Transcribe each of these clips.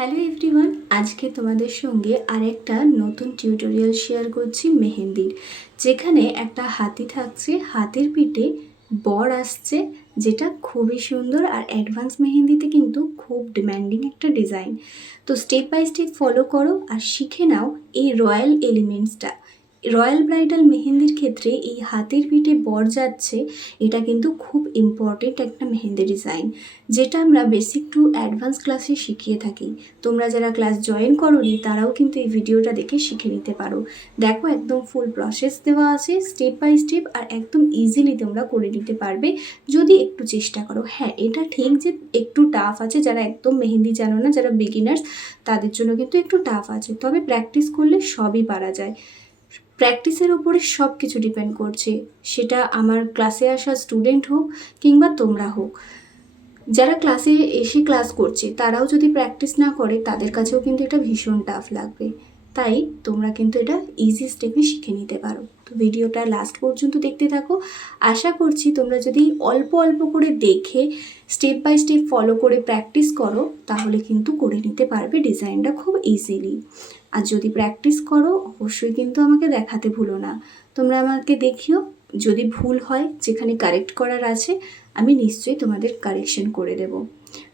Hello everyone, আজকে তোমাদের সঙ্গে আরেকটা নতুন টিউটোরিয়াল শেয়ার করছি মেহেন্দির, যেখানে একটা হাতি থাকছে, হাতের পিঠে বর আসছে, যেটা খুবই সুন্দর আর অ্যাডভান্স মেহেন্দিতে কিন্তু খুব ডিম্যান্ডিং একটা ডিজাইন। তো স্টেপ বাই স্টেপ ফলো করো আর শিখে নাও এই রয়্যাল এলিমেন্টসটা। রয়্যাল ব্রাইডাল মেহেন্দির ক্ষেত্রে এই হাতের পিঠে বর যাচ্ছে, এটা কিন্তু খুব ইম্পর্টেন্ট একটা মেহেন্দি ডিজাইন, যেটা আমরা বেসিক টু অ্যাডভান্স ক্লাসে শিখিয়ে থাকি। তোমরা যারা ক্লাস জয়েন করোনি তারাও কিন্তু এই ভিডিওটা দেখে শিখে নিতে পারো। দেখো, একদম ফুল প্রসেস দেওয়া আছে স্টেপ বাই স্টেপ, আর একদম ইজিলি তোমরা করে নিতে পারবে যদি একটু চেষ্টা করো। হ্যাঁ, এটা ঠিক যে একটু টাফ আছে, যারা একদম মেহেন্দি জানো না, যারা বিগিনার্স, তাদের জন্য কিন্তু একটু টাফ আছে, তবে প্র্যাকটিস করলে সবই পারা যায়। প্র্যাকটিসের ওপরে সব কিছু ডিপেন্ড করছে, সেটা আমার ক্লাসে আসা স্টুডেন্ট হোক কিংবা তোমরা হোক। যারা ক্লাসে এসে ক্লাস করছে তারাও যদি প্র্যাকটিস না করে, তাদের কাছেও কিন্তু এটা ভীষণ টাফ লাগবে। তাই তোমরা কিন্তু এটা ইজি স্টেপে শিখে নিতে পারো। তো ভিডিওটা লাস্ট পর্যন্ত দেখতে থাকো। আশা করছি তোমরা যদি অল্প অল্প করে দেখে স্টেপ বাই স্টেপ ফলো করে প্র্যাকটিস করো, তাহলে কিন্তু করে নিতে পারবে ডিজাইনটা খুব ইজিলি। আর যদি প্র্যাকটিস করো, অবশ্যই কিন্তু আমাকে দেখাতে ভুলো না। তোমরা আমাকে দেখিও, যদি ভুল হয়, যেখানে কারেক্ট করার আছে, আমি নিশ্চয়ই তোমাদের কারেকশন করে দেব।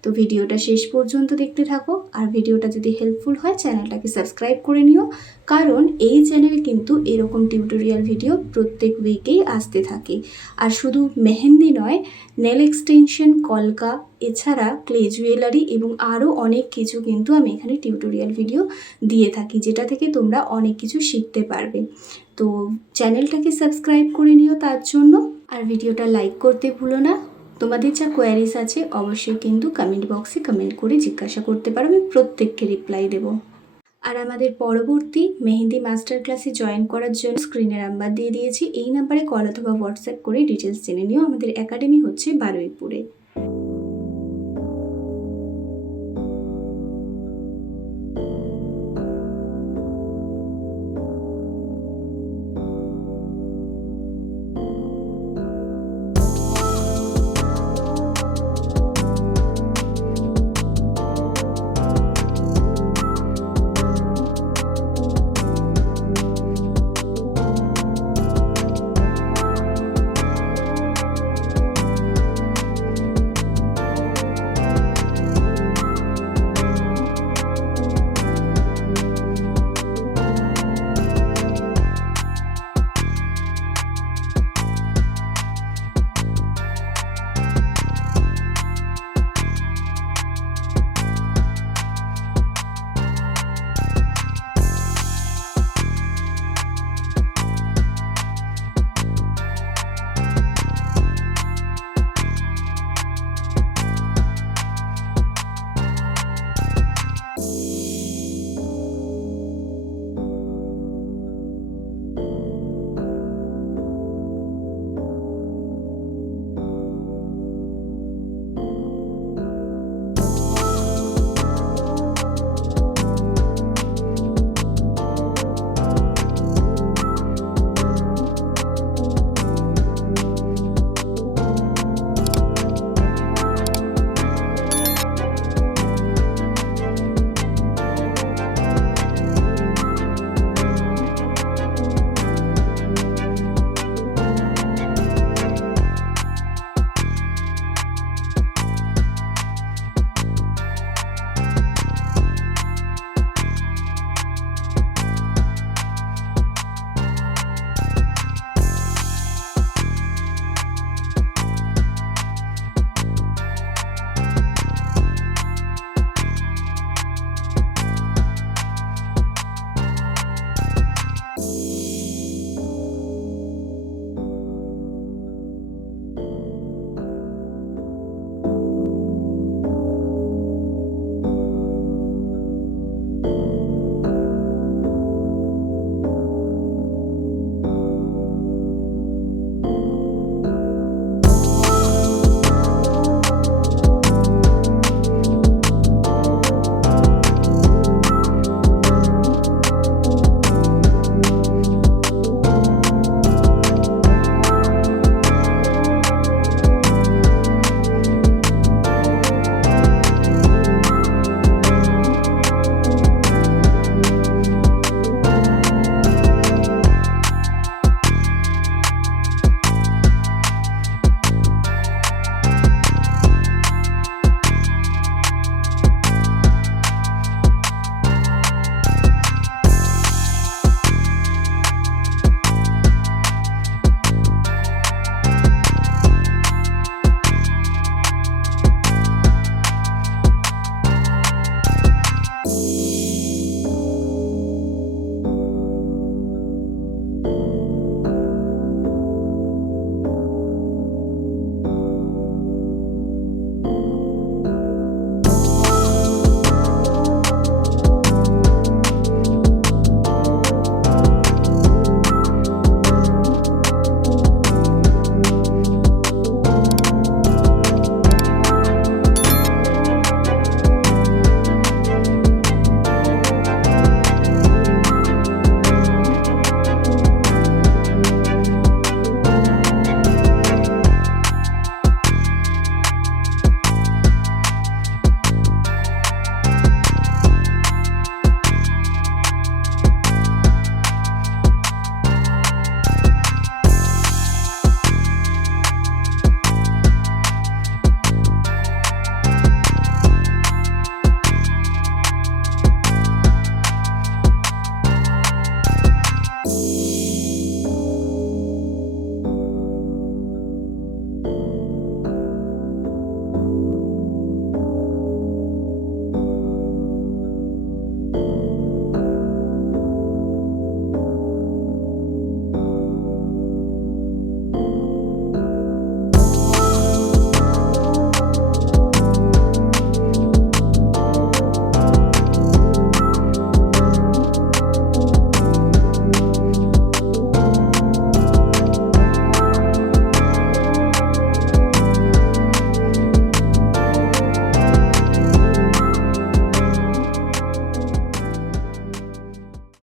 তো ভিডিওটা শেষ পর্যন্ত দেখতে থাকো, আর ভিডিওটা যদি হেল্পফুল হয় চ্যানেলটাকে সাবস্ক্রাইব করে নিও, কারণ এই চ্যানেলে কিন্তু এরকম টিউটোরিয়াল ভিডিও প্রত্যেক উইকেই আসতে থাকে। আর শুধু মেহেন্দি নয়, নেল এক্সটেনশন, কলকা, এছাড়া ক্লে জুয়েলারি এবং আরও অনেক কিছু কিন্তু আমি এখানে টিউটোরিয়াল ভিডিও দিয়ে থাকি, যেটা থেকে তোমরা অনেক কিছু শিখতে পারবে। তো চ্যানেলটাকে সাবস্ক্রাইব করে নিও তার জন্য, আর ভিডিওটা লাইক করতে ভুলো না। তোমাদের যা কোয়ারিজ আছে অবশ্যই কিন্তু কমেন্ট বক্সে কমেন্ট করে জিজ্ঞাসা করতে পারো, আমি প্রত্যেককে রিপ্লাই দেবো। আর আমাদের পরবর্তী মেহেন্দি মাস্টার ক্লাসে জয়েন করার জন্য স্ক্রিনে নাম্বার দিয়ে দিয়েছি, এই নাম্বারে কল অথবা হোয়াটসঅ্যাপ করে ডিটেলস জেনে নিও। আমাদের একাডেমি হচ্ছে বারুইপুরে।